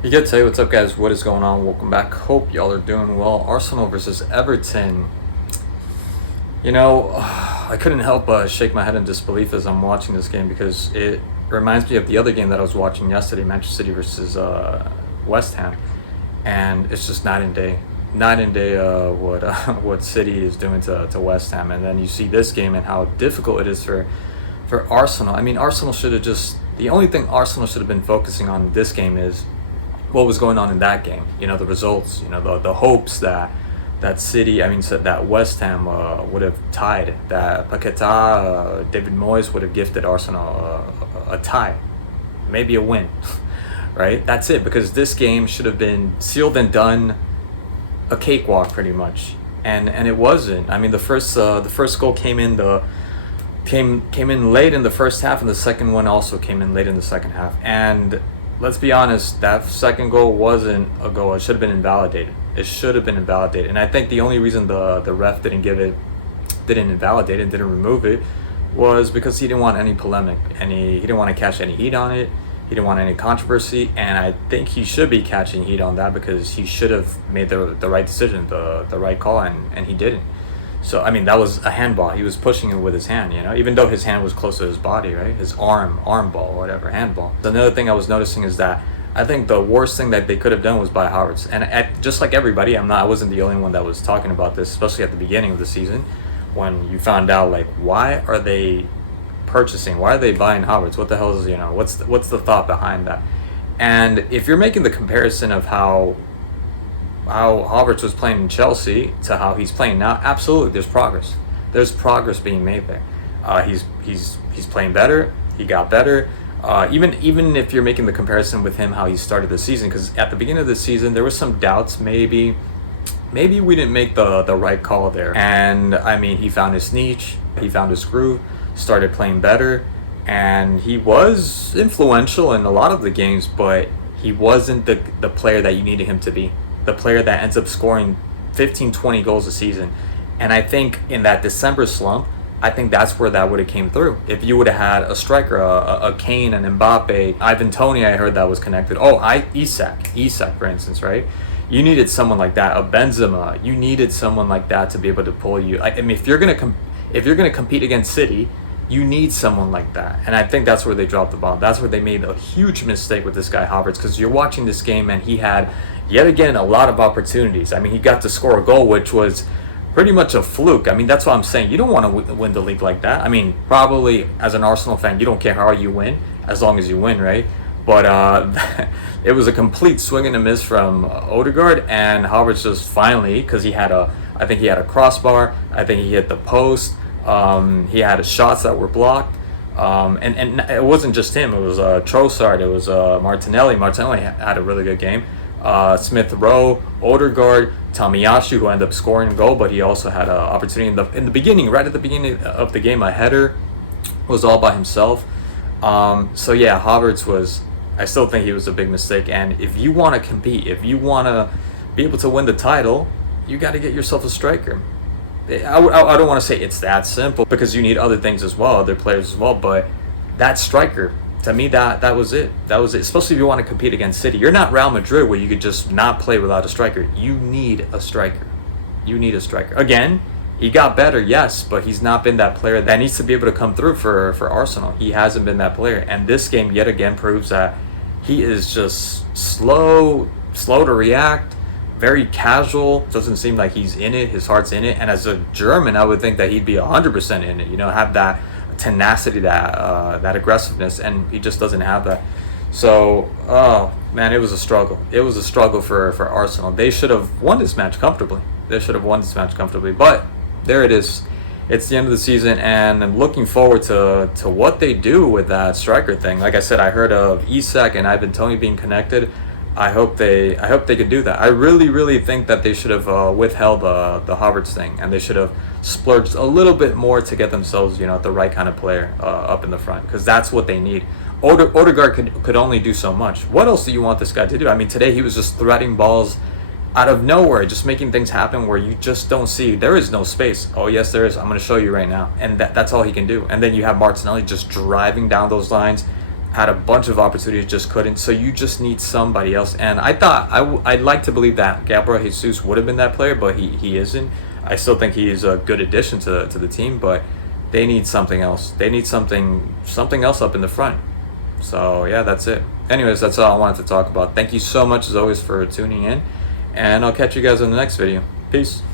You get to say what's up, guys? What is going on? Welcome back. Hope y'all are doing well. Arsenal versus Everton. I couldn't help but shake my head in disbelief as I'm watching this game because it reminds me of the other game that I was watching yesterday, Manchester City versus West Ham, and it's just night and day. What what City is doing to West Ham, and then you see this game and how difficult it is for Arsenal. I mean, Arsenal should have just the only thing Arsenal should have been focusing on in this game is what was going on in that game. The results. The hopes that City, said that West Ham would have tied. That Paquetá, David Moyes would have gifted Arsenal a tie, maybe a win, right? That's it. Because this game should have been sealed and done, a cakewalk pretty much, and it wasn't. I mean, the first goal came in late in the first half, and the second one also came in late in the second half. And let's be honest, that second goal wasn't a goal. It should have been invalidated. It should have been invalidated. And I think the only reason the ref didn't invalidate it, didn't remove it, was because he didn't want any polemic, he didn't want to catch any heat on it. He didn't want any controversy, and I think he should be catching heat on that because he should have made the right decision, the right call, and he didn't. So, that was a handball. He was pushing it with his hand, even though his hand was close to his body, right? His arm ball, whatever, handball. Another thing I was noticing is that I think the worst thing that they could have done was buy Havertz. And just like everybody, I wasn't the only one that was talking about this, especially at the beginning of the season, when you found out, like, why are they purchasing? Why are they buying Havertz? What the hell is, what's the thought behind that? And if you're making the comparison of how Havertz was playing in Chelsea to how he's playing now, absolutely, there's progress. There's progress being made there. He's playing better. He got better. Even if you're making the comparison with him, how he started the season, because at the beginning of the season there was some doubts. Maybe we didn't make the right call there. And he found his niche. He found his groove. Started playing better, and he was influential in a lot of the games. But he wasn't the player that you needed him to be. The player that ends up scoring 15, 20 goals a season. And I think in that December slump, I think that's where that would have came through. If you would have had a striker, a Kane, an Mbappe, Ivan Toney, I heard that was connected. Isak, for instance, right? You needed someone like that, a Benzema. You needed someone like that to be able to pull you. If you're gonna compete against City, you need someone like that. And I think that's where they dropped the ball. That's where they made a huge mistake with this guy Havertz, because you're watching this game and he had, yet again, a lot of opportunities. He got to score a goal, which was pretty much a fluke. That's what I'm saying. You don't want to win the league like that. Probably as an Arsenal fan, you don't care how you win, as long as you win, right? But it was a complete swing and a miss from Odegaard, and Havertz just finally, because I think he had a crossbar. I think he hit the post. He had shots that were blocked. And it wasn't just him. It was Trossard. It was Martinelli. Martinelli had a really good game. Smith Rowe, Odegaard, Tomiyasu, who ended up scoring a goal, but he also had an opportunity in the beginning, right at the beginning of the game. A header was all by himself. So yeah, Havertz was. I still think he was a big mistake. And if you want to compete, if you want to be able to win the title, you got to get yourself a striker. I don't want to say it's that simple, because you need other things as well, other players as well. But that striker, to me, that was it. That was it. Especially if you want to compete against City. You're not Real Madrid where you could just not play without a striker. You need a striker. You need a striker. Again, he got better, yes, but he's not been that player that needs to be able to come through for Arsenal. He hasn't been that player. And this game yet again proves that he is just slow to react, very casual. Doesn't seem like he's in it. His heart's in it. And as a German, I would think that he'd be 100% in it. Have that tenacity, that aggressiveness, and he just doesn't have that. So, oh man, it was a struggle. It was a struggle for Arsenal. They should have won this match comfortably. But there it is. It's the end of the season, and I'm looking forward to what they do with that striker thing. Like I said, I heard of Isak and Ivan Toney being connected. I hope they could do that. I really think that they should have withheld the Havertz thing, and they should have splurged a little bit more to get themselves, the right kind of player up in the front, because that's what they need. Odegaard could only do so much. What else do you want this guy to do? Today he was just threading balls out of nowhere, just making things happen where you just don't see. There is no space. Oh yes, there is. I'm going to show you right now. And that's all he can do. And then you have Martinelli just driving down those lines, had a bunch of opportunities, just couldn't. So you just need somebody else. And I thought I'd like to believe that Gabriel Jesus would have been that player, but he isn't. I still think he is a good addition to the team, but they need something else. They need something else up in the front. So yeah, that's it. Anyways, that's all I wanted to talk about. Thank you so much as always for tuning in, and I'll catch you guys in the next video. Peace.